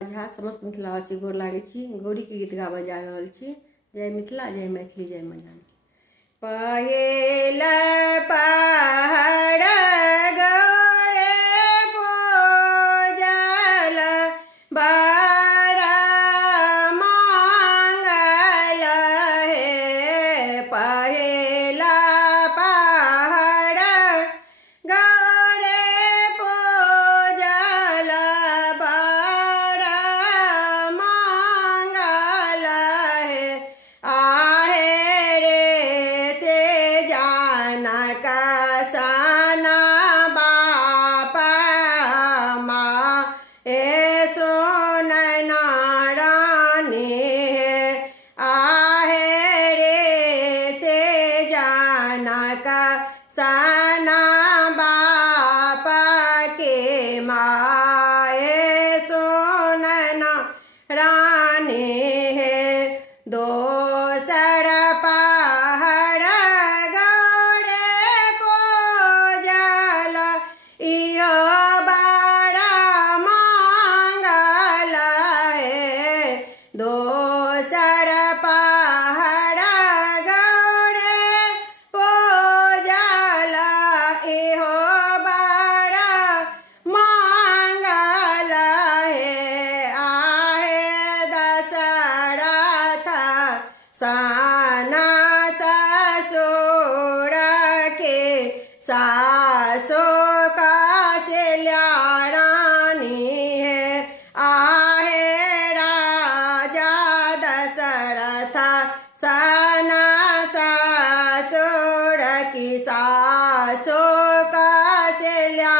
झा समस्त मिथिलावासी गोर लागै छी। गौरी के गीत गाबऽ जा रहल छी। जय मिथिला, जय मैथिली, जय माँ जानकी। पहिल पहर गौरे पूजल बड़ मंगल हे। पहिल पहर गौरे पूजल बड़ मंगल हे। आहे रे से जानक सना बाप माँ ए सुन नारायणी हे। आहे रे से जानक सना बाप के माए सुन नारायणी हे। दोसर पहर गौरे पूजल इहो बड़ मंगल हे। दोसर पहर गौरे पूजल इहो बड़ मंगल हे। आहे दशरथ साना ससुर के सासु कौशल्या रानी है। आहे राजा दशरथ साना ससुर की सासु कौशल्या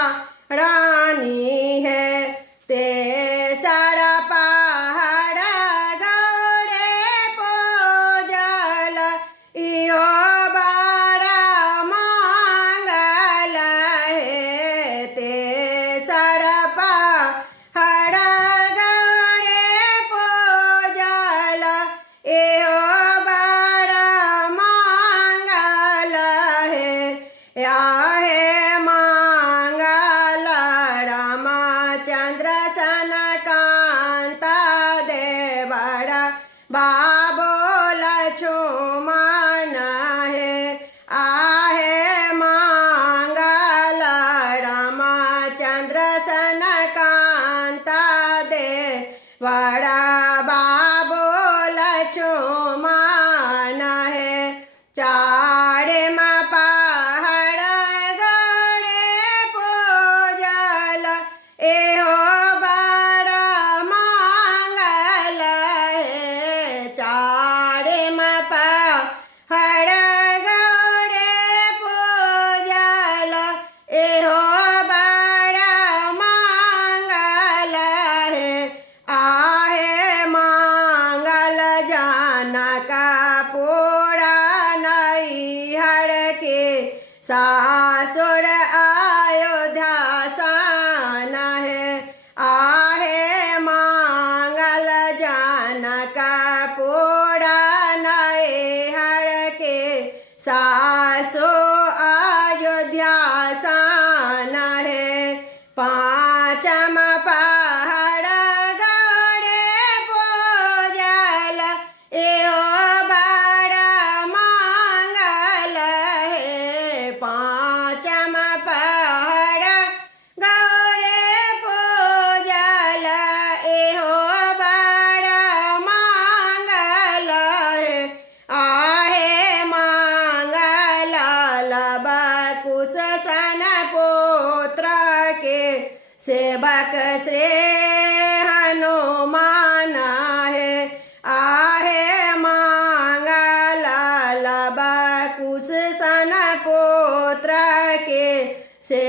रानी है। तेसर पहर गौरे पूजल इहो बड़ मंगल हे। तेसर पहर गौरे पूजल इहो बड़ मंगल हे। आहे मंगल रामचंद्र सन कांत देवर बाबो लक्ष्मण हे। आहे मंगल रामचंद्र सन कांत देवर बाबो लक्ष्मण हे। चारिम पहर गौरे पूजल इहो बड़ मंगल हे। चारिम पहर गौरे पूजल इहो बड़ मंगल हे। आहे मंगल जनकपुर नैहर के सासुर अयोध्या सन है। आहे मंगल जनकपुर नैहर के सासु अयोध्या सन है। पाँचम पहर गौरे पूजल इहो बड़ मंगल हे। पाँचम पहर गौरे पूजल इहो बड़ मंगल हे। आहे मंगल लब कुश सन पुत्र के सेवक श्री हनुमान है। आहे मंगल लब कुश सन पुत्र के से